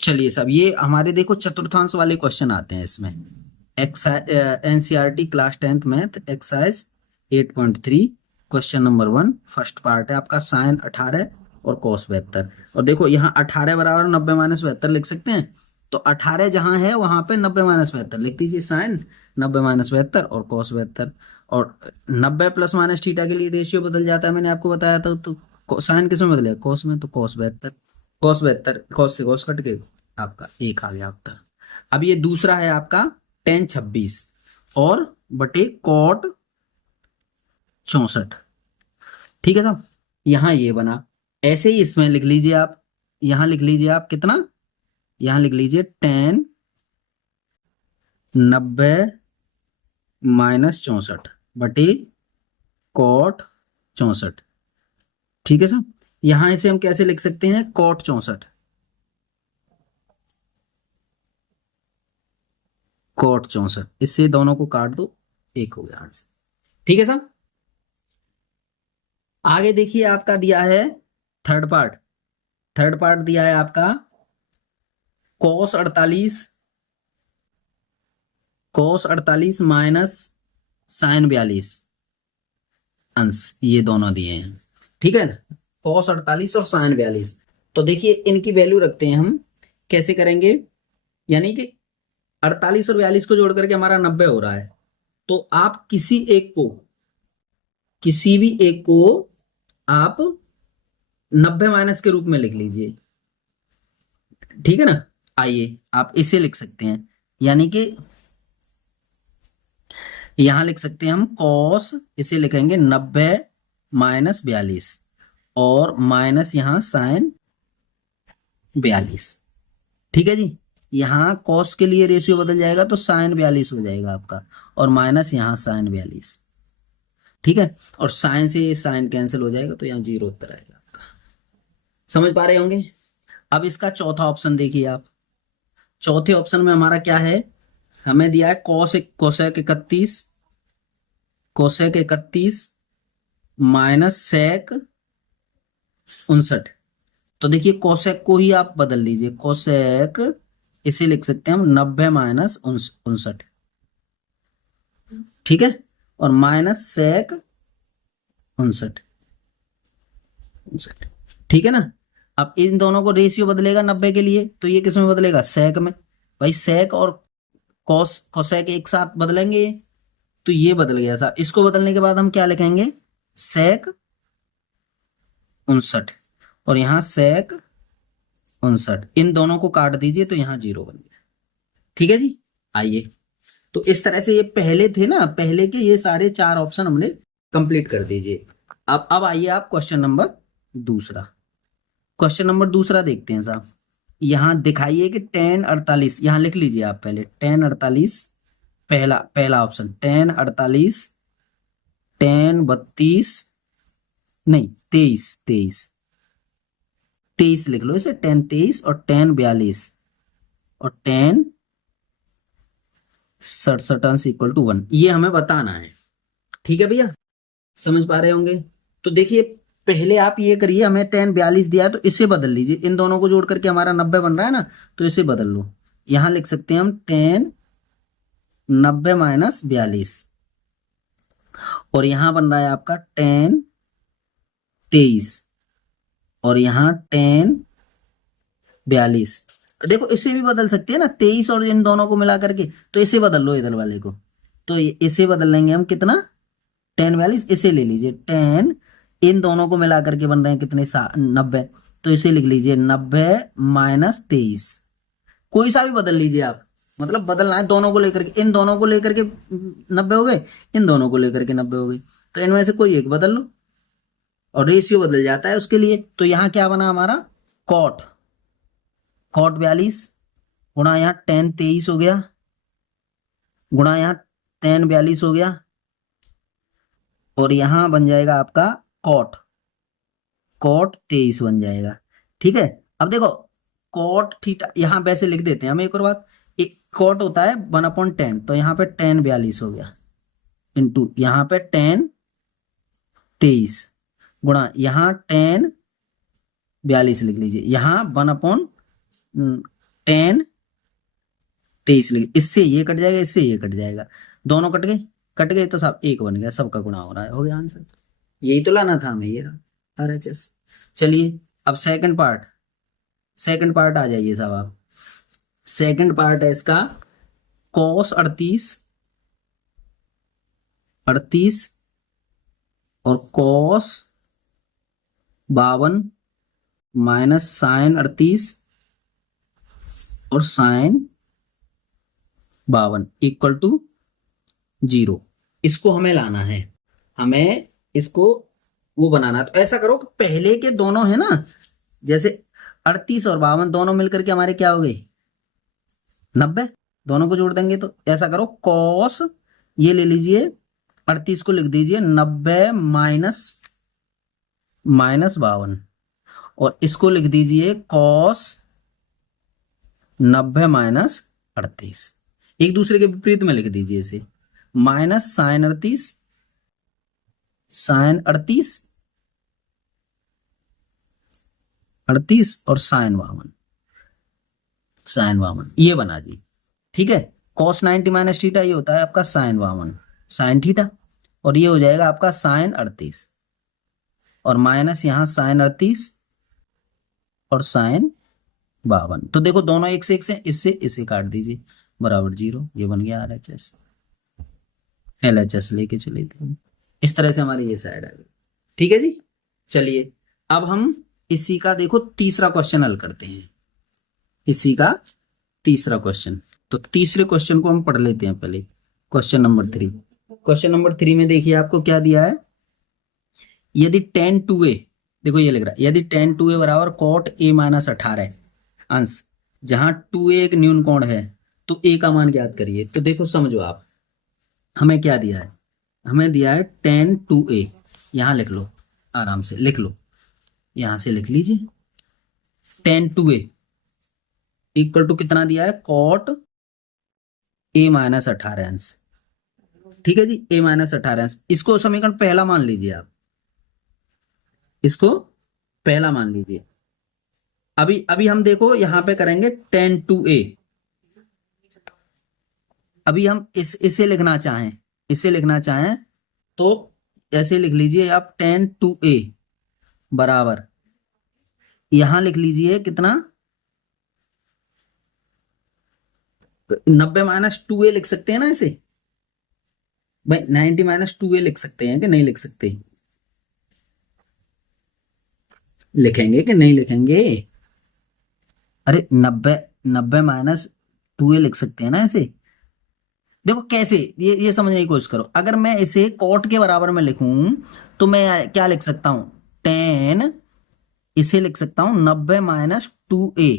चलिए साहब, ये हमारे देखो चतुर्थांश वाले क्वेश्चन आते हैं इसमें। NCERT class 10th math exercise 8.3 question number 1 first part है आपका साइन 18 और कॉस 72। और देखो यहाँ 18 बराबर 90 माइनस 72 लिख सकते हैं। तो 18 जहाँ है वहां पे 90 माइनस 72 लिख दीजिए, साइन 90 माइनस 72 और कॉस 72। और 90 प्लस माइनस थीटा के लिए रेशियो बदल जाता है, मैंने आपको बताया था। तो साइन किस में बदलेगा? कॉस में। तो कॉस 72, कॉस 72, कॉस से कॉस कट के आपका एक आ गया उत्तर। अब ये दूसरा है आपका टेन 26 और बटे कॉट 64। ठीक है साहब, यहां ये बना। ऐसे ही इसमें लिख लीजिए आप, यहां लिख लीजिए आप कितना, यहां लिख लीजिए टेन 90 माइनस 64 बटे कॉट 64। ठीक है साहब, यहां इसे हम कैसे लिख सकते हैं? कॉट 64, कॉट 64, इससे दोनों को काट दो, एक हो गया आंसर। ठीक है साहब, आगे देखिए आपका दिया है थर्ड पार्ट। थर्ड पार्ट दिया है आपका cos 48, cos 48 माइनस साइन 42 अंश, ये दोनों दिए हैं। ठीक है, cos 48 और साइन 42। तो देखिए इनकी वैल्यू रखते हैं हम, कैसे करेंगे? यानी कि 48 और 42 को जोड़ करके हमारा 90 हो रहा है। तो आप किसी एक को, किसी भी एक को आप 90 माइनस के रूप में लिख लीजिए। ठीक है ना, आइए आप इसे लिख सकते हैं, यानी कि यहां लिख सकते हैं हम कॉस, इसे लिखेंगे 90 माइनस 42 और माइनस यहां साइन 42। ठीक है जी, यहां कॉस के लिए रेशियो बदल जाएगा तो साइन 42 हो जाएगा आपका, और माइनस यहां साइन 42। ठीक है, और साइन से साइन कैंसिल हो जाएगा तो यहाँ 0 उत्तर आएगा आपका। समझ पा रहे होंगे? अब इसका चौथा ऑप्शन देखिए आप। चौथे ऑप्शन में हमारा क्या है? हमें दिया है कोसेक 31, कोसेक 31 माइनस सेक 59। तो देखिए कोसेक को ही आप बदल लीजिए, कोसेक इसे लिख सकते हैं हम 90 माइनस 59। ठीक है, और माइनस सेक 59। ठीक है ना, अब इन दोनों को रेशियो बदलेगा 90 के लिए, तो ये किस में बदलेगा? सेक में। भाई सेक और कोसेक एक साथ बदलेंगे, तो ये बदल गया साहब। इसको बदलने के बाद हम क्या लिखेंगे? सेक 59 और यहाँ सेक 59, इन दोनों को काट दीजिए तो यहाँ 0 बन गया। ठीक है जी, आइए। तो इस तरह से ये पहले थे ना, पहले के ये सारे 4 ऑप्शन हमने कंप्लीट कर दीजिए। अब आइए आप क्वेश्चन नंबर दूसरा। क्वेश्चन नंबर दूसरा देखते हैं साहब। यहां दिखाइए कि tan 48, यहां लिख लीजिए आप पहले tan 48, पहला पहला ऑप्शन tan 48, tan 32, नहीं 23, 23 लिख लो इसे, tan 23 और tan 42 और tan 67 इक्वल टू 1, ये हमें बताना है। ठीक है भैया, समझ पा रहे होंगे? तो देखिए पहले आप ये करिए, हमें tan 42 दिया है तो इसे बदल लीजिए, इन दोनों को जोड़ करके हमारा 90 बन रहा है ना, तो इसे बदल लो। यहां लिख सकते हैं हम tan 90 माइनस 42 और यहां बन रहा है आपका tan 23 और यहाँ tan 42। देखो इसे भी बदल सकते हैं ना, 23 और इन दोनों को मिला करके, तो इसे बदल लो इधर वाले को। तो इसे बदल लेंगे हम कितना? tan 42, इसे ले लीजिए tan, इन दोनों को मिला करके बन रहे हैं कितने? 90। तो इसे लिख लीजिए 90 माइनस 23, कोई सा भी बदल लीजिए आप, मतलब बदलना है दोनों को लेकर के, इन दोनों को लेकर के 90 हो गए, इन दोनों को लेकर के 90 हो गए, तो इनमें से कोई एक बदल लो और रेशियो बदल जाता है उसके लिए। तो यहाँ क्या बना हमारा? कॉट, कॉट 42 गुणा यहाँ tan 23 हो गया, गुणा यहाँ tan 42 हो गया, और यहां बन जाएगा आपका कॉट, कॉट 23 बन जाएगा। ठीक है, अब देखो कॉट थीटा यहां वैसे लिख देते हैं हम। एक और बात, एक कॉट होता है 1/10, तो यहाँ पे tan 42 हो गया इंटू यहाँ पे tan 23 गुणा यहाँ tan 42 लिख लीजिए, यहाँ 1/, टेन 23 लिख, इससे ये कट जाएगा, इससे ये कट जाएगा, दोनों कट गए तो सब एक बन गया, सबका गुणा हो रहा है, हो गया आंसर। यही तो लाना था हमें, ये रहा RHS। चलिए अब सेकंड पार्ट आ जाइए साहब आप। सेकंड पार्ट है इसका cos 38 और cos 52 माइनस साइन 38 और साइन 52 इक्वल टू 0। इसको हमें लाना है, हमें इसको वो बनाना है। तो ऐसा करो कि पहले के दोनों है ना, जैसे 38 और 52 दोनों मिलकर के हमारे क्या हो गए 90, दोनों को जोड़ देंगे। तो ऐसा करो कॉस ये ले लीजिए 38 को लिख दीजिए 90 माइनस 52 और इसको लिख दीजिए कॉस 90 माइनस 38, एक दूसरे के विपरीत में लिख दीजिए इसे, माइनस साइन 38 और साइन 52 ये बना जी। ठीक है, कॉस 90 माइनस थीटा ये होता है आपका साइन 52 साइन थीटा, और ये हो जाएगा आपका साइन 38 और माइनस यहां साइन 38 और साइन 52। तो देखो दोनों एक से इससे इसे काट दीजिए बराबर 0, ये बन गया RHS। LHS लेके चले थे, इस तरह से हमारी ये साइड आ गई। ठीक है जी, चलिए अब हम इसी का देखो तीसरा क्वेश्चन हल करते हैं, इसी का तीसरा क्वेश्चन। तो तीसरे क्वेश्चन को हम पढ़ लेते हैं पहले, क्वेश्चन नंबर 3। क्वेश्चन नंबर 3 में देखिए आपको क्या दिया है, यदि tan 2a, देखो ये लिख रहा है यदि tan 2a बराबर cot a माइनस 18 अंश, जहां 2a एक न्यून कोण है तो a का मान ज्ञात करिए। तो देखो समझो आप, हमें क्या दिया है, हमें दिया है tan 2a, यहां लिख लो आराम से लिख लो, यहां से लिख लीजिए tan 2a इक्वल टू कितना दिया है cot a माइनस 18 अंश। ठीक है जी, a माइनस 18 अंश, इसको समीकरण पहला मान लीजिए आप, इसको पहला मान लीजिए। अभी हम देखो यहां पे करेंगे tan 2a, अभी हम इसे लिखना चाहें तो ऐसे लिख लीजिए आप tan 2a बराबर, यहां लिख लीजिए कितना 90 माइनस 2a लिख सकते हैं ना इसे भाई, 90 माइनस 2a लिख सकते हैं कि नहीं लिख सकते, लिखेंगे कि नहीं लिखेंगे, अरे 90 माइनस 2a लिख सकते हैं ना इसे। देखो कैसे, ये समझने की कोशिश करो, अगर मैं इसे कॉट के बराबर में लिखूं तो मैं क्या लिख सकता हूं, टेन, इसे लिख सकता हूं 90 माइनस 2a,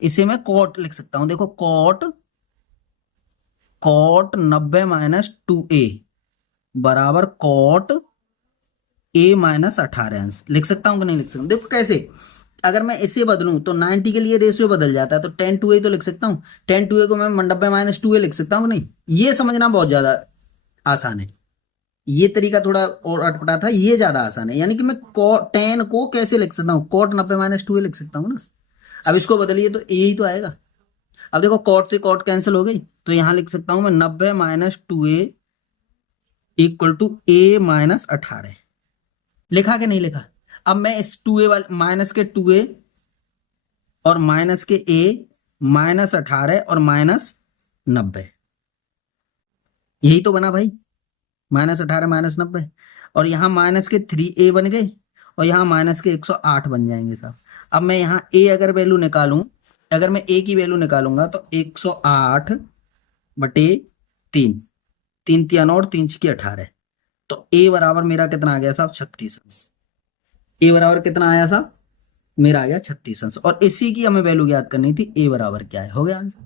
इसे मैं कॉट लिख सकता हूं। देखो कॉट 90 माइनस 2a बराबर कॉट a माइनस 18 अंश, लिख सकता हूं कि नहीं लिख सकता हूं। देखो कैसे, अगर मैं इसे बदलूं तो 90 के लिए रेशियो बदल जाता है, तो tan 2a तो लिख सकता हूं, tan 2a को मैं 90 माइनस 2a लिख सकता हूं कि नहीं। ये समझना बहुत ज्यादा आसान है, ये तरीका थोड़ा और अटपटा था, ये ज्यादा आसान है। यानी कि मैं tan को कैसे लिख सकता हूँ, cot 90 माइनस 2a लिख सकता हूँ ना। अब इसको बदलिए तो यही तो आएगा। अब देखो cot से cot कैंसिल हो गई, तो यहां लिख सकता हूं मैं 90 minus 2a equal to a minus 18, लिखा कि नहीं लिखा। अब मैं इस 2a वाले माइनस के 2a और माइनस के a माइनस 18 और माइनस 90, यही तो बना भाई, माइनस 18 माइनस 90, और यहाँ माइनस के 3a बन गए और यहाँ माइनस के 108 बन जाएंगे साहब। अब मैं यहाँ a अगर वैल्यू निकालूं, अगर मैं a की वैल्यू निकालूंगा तो 108 बटे 3, 3 3 और 3 की 18, तो a बराबर मेरा कितना आ गया साहब 36 अंश। a बराबर कितना आया साहब, मेरा आ गया 36 अंश, और इसी की हमें वैल्यू याद करनी थी, a बराबर क्या है, हो गया आंसर।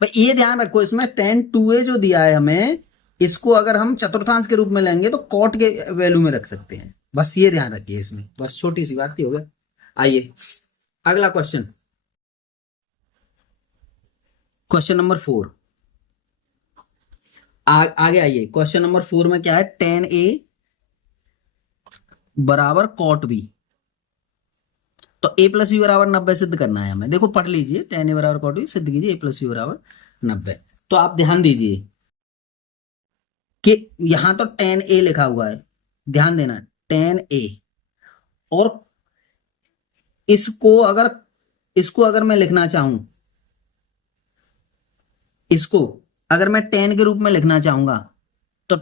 भाई ये ध्यान रखो, इसमें tan 2a जो दिया है हमें, इसको अगर हम चतुर्थांश के रूप में लेंगे तो कॉट के वैल्यू में रख सकते हैं, बस ये ध्यान रखिए इसमें, बस छोटी सी बात ही हो गया। आइए अगला क्वेश्चन, क्वेश्चन नंबर 4, आगे आइए। क्वेश्चन नंबर 4 में क्या है, tan a बराबर cot b, तो a प्लस बी बराबर 90 सिद्ध करना है हमें। देखो पढ़ लीजिए, tan a बराबर cot b सिद्ध कीजिए, a प्लस बी बराबर 90। तो आप ध्यान दीजिए कि यहां तो tan a लिखा हुआ है, ध्यान देना, tan a। और इसको अगर मैं लिखना चाहूं, इसको अगर मैं tan के रूप में लिखना चाहूंगा तो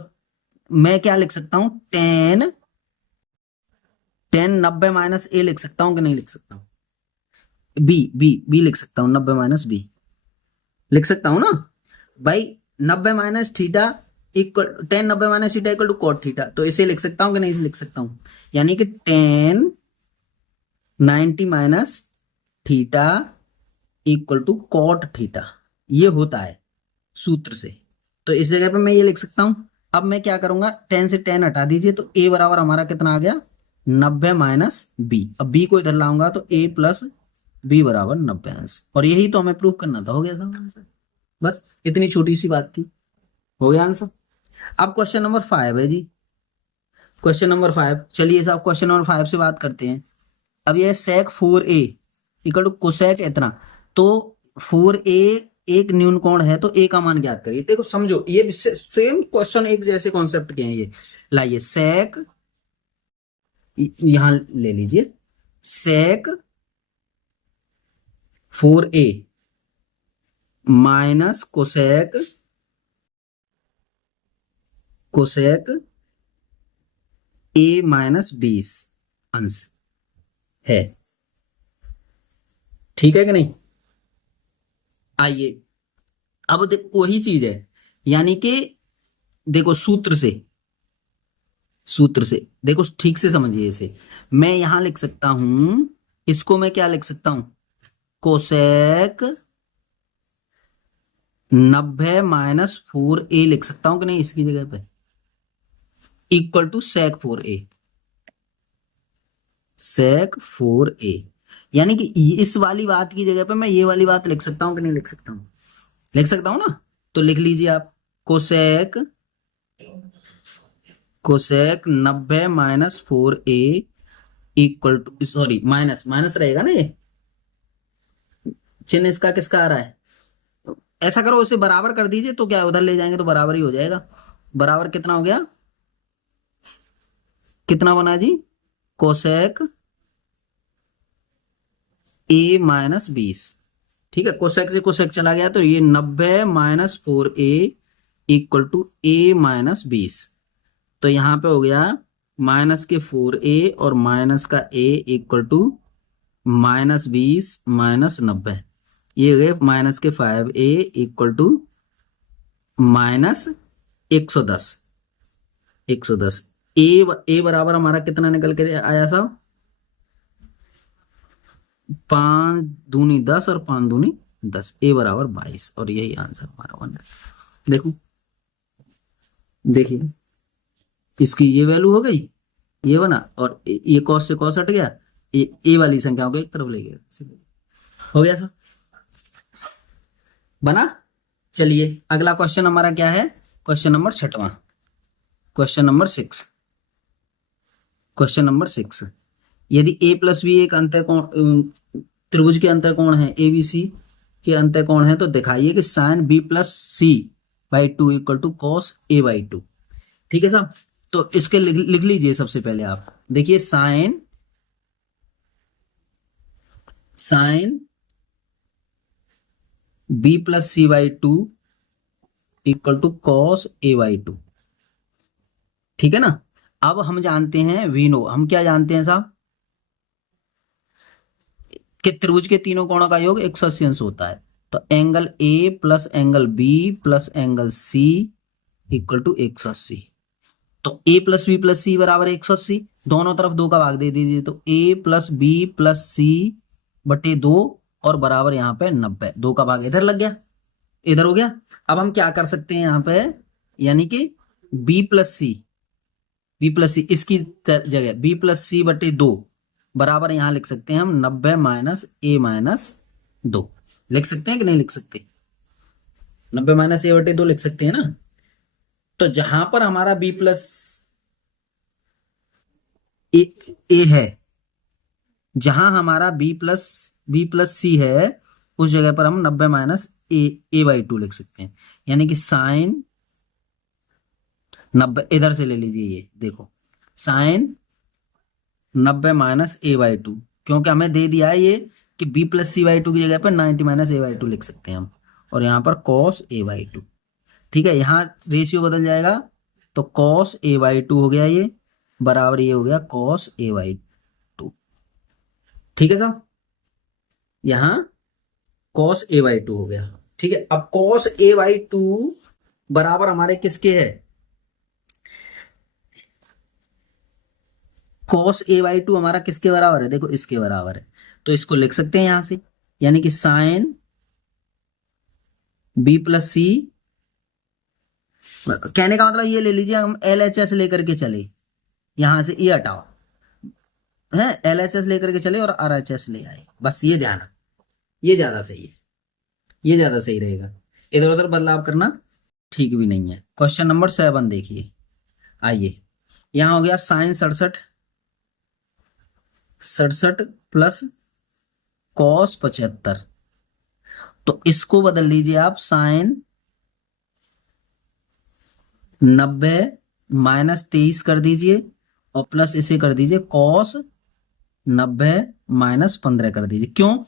मैं क्या लिख सकता हूं, tan 90 माइनस a लिख सकता हूं कि नहीं लिख सकता हूं? बी लिख सकता हूं, 90 माइनस बी लिख सकता हूं ना भाई। 90 minus theta equal, tan 90 minus theta equal to cot theta. तो इसे लिख सकता हूं कि नहीं लिख सकता हूं? यानी कि tan 90 minus theta equal to cot theta, ये होता है सूत्र से। तो इस जगह पे मैं ये लिख सकता हूं। अब मैं क्या करूंगा, tan से tan हटा दीजिए, तो a बराबर हमारा कितना आ गया, 90 माइनस बी। अब b को इधर लाऊंगा तो a प्लस बी बराबर 90 अंश। और यही तो हमें प्रूव करना था, हो गया था आंसर। बस इतनी छोटी सी बात थी, हो गया आंसर। अब क्वेश्चन नंबर 5 है जी, क्वेश्चन नंबर 5। चलिए साहब क्वेश्चन नंबर 5 से बात करते हैं। अब ये sec 4a equal to cosec इतना, तो 4a एक न्यून कोण है, तो a का मान ज्ञात करिए। देखो समझो, ये सेम क्वेश्चन एक जैसे कॉन्सेप्ट के हैं ये। लाइए sec, यहां ले लीजिए, sec 4a minus cosec a minus 20 अंश है, ठीक है कि नहीं? आइए अब देखो वही चीज है, यानी कि देखो सूत्र से देखो, ठीक से समझिए इसे। मैं यहां लिख सकता हूं, इसको मैं क्या लिख सकता हूं, कोसेक 90 माइनस 4a लिख सकता हूं कि नहीं इसकी जगह पे, equal to sec 4a, sec 4a। यानी कि इस वाली बात की जगह पे मैं ये वाली बात लिख सकता हूं कि नहीं लिख सकता हूं? लिख सकता हूं ना। तो लिख लीजिए आप, cosec 90 minus 4a equal to, sorry minus minus रहेगा ना, ये चिन्ह इसका किसका आ रहा है? तो ऐसा करो, उसे बराबर कर दीजिए, तो क्या उधर ले जाएंगे तो बराबर ही हो जाएगा। बराबर कितना हो गया, कितना बना जी, कोसेक a माइनस 20। ठीक है, कोसेक से कोसेक चला गया, तो ये 90 minus 4a equal to a minus 20। तो यहां पे हो गया माइनस के 4a और माइनस का a equal to minus 20 minus 90। ये गए माइनस के 5a इक्वल टू माइनस 110। ए बराबर हमारा कितना निकल के आया साहब, 5 दूनी 10 और 5 दूनी 10, ए बराबर 22। और यही आंसर हमारा बन गया। देखो देखिए, इसकी ये वैल्यू हो गई, ये बना, और ये कॉस से कॉस हट गया, ए वाली संख्याओं को एक तरफ ले गया, हो गया सर, बना। चलिए अगला क्वेश्चन हमारा क्या है, क्वेश्चन नंबर 6वां, क्वेश्चन नंबर 6। क्वेश्चन नंबर 6, यदि a प्लस बी एक अंतः कोण, त्रिभुज के अंतर कोण है, ए बी सी के अंतर कोण है, तो दिखाइए कि sine b plus C by 2 equal to cos a by 2। ठीक है साहब, तो इसके लिख लीजिए सबसे पहले आप, देखिए sine b plus C by 2 equal to cos a by 2। ठीक है ना। अब हम जानते हैं वी नो, हम क्या जानते हैं साहब, कि त्रिभुज के तीनों कोणों का योग 180 अंश होता है। तो angle A plus angle B plus angle C equal to 180। तो a plus B plus C बराबर 180, दोनों तरफ 2 का भाग दे दीजिए, तो a प्लस बी प्लस सी बटे 2 और बराबर यहाँ पे 90। 2 का भाग इधर लग गया, इधर हो गया। अब हम क्या कर सकते हैं यहाँ पे, यानी कि b प्लस सी इसकी जगह b प्लस सी बटे 2 बराबर यहां लिख सकते हैं हम 90 माइनस a माइनस 2। लिख सकते हैं कि नहीं लिख सकते, 90 माइनस a बटे 2 लिख सकते हैं ना। तो जहां पर हमारा b प्लस ए है, जहां हमारा b प्लस सी है उस जगह पर हम 90 माइनस a/2 लिख सकते हैं, यानी कि साइन 90, इधर से ले लीजिए, ये देखो साइन 90 माइनस a/2, क्योंकि हमें दे दिया है ये कि b+c/2 की जगह पर 90 माइनस a/2 लिख सकते हैं हम, और यहाँ पर cos a/2। ठीक है, यहाँ रेशियो बदल जाएगा तो cos a/2 हो गया, ये बराबर ये हो गया cos a/2। ठीक है साहब, यहाँ cos a/2 हो गया। ठीक है, अब cos a/2 बराबर हमारे किसके है, cos a/2 हमारा किसके बराबर है, देखो इसके बराबर है, तो इसको लिख सकते हैं यहां से, यानी कि साइन b+c, कहने का मतलब ये ले लीजिए, हम LHS लेकर के चले, यहां से ये हटाओ है, LHS लेकर के चले और RHS ले आए, बस ये ध्यान रखना, ये ज्यादा सही है, ये ज्यादा सही रहेगा, इधर उधर बदलाव करना ठीक भी नहीं है। क्वेश्चन नंबर 7 देखिए, आइए, यहां हो गया साइन 67 प्लस कॉस 75, तो इसको बदल लीजिए आप, साइन 90 माइनस 23 कर दीजिए और प्लस इसे कर दीजिए कॉस 90 माइनस 15 कर दीजिए। क्यों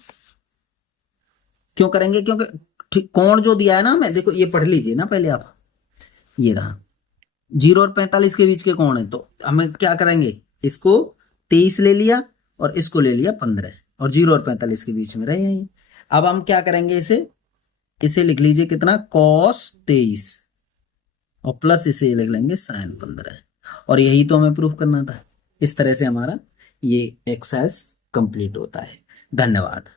क्यों करेंगे, क्योंकि कोण जो दिया है ना हमें, देखो ये पढ़ लीजिए ना पहले आप, ये रहा 0 और 45 के बीच के कोण है, तो हमें क्या करेंगे, इसको 23 ले लिया और इसको ले लिया 15, और 0 और 45 के बीच में रहे हैं। अब हम क्या करेंगे, इसे लिख लीजिए कितना, cos 23 और प्लस इसे लिख लेंगे sin 15, और यही तो हमें प्रूफ करना था। इस तरह से हमारा ये एक्सरसाइज कंप्लीट होता है। धन्यवाद।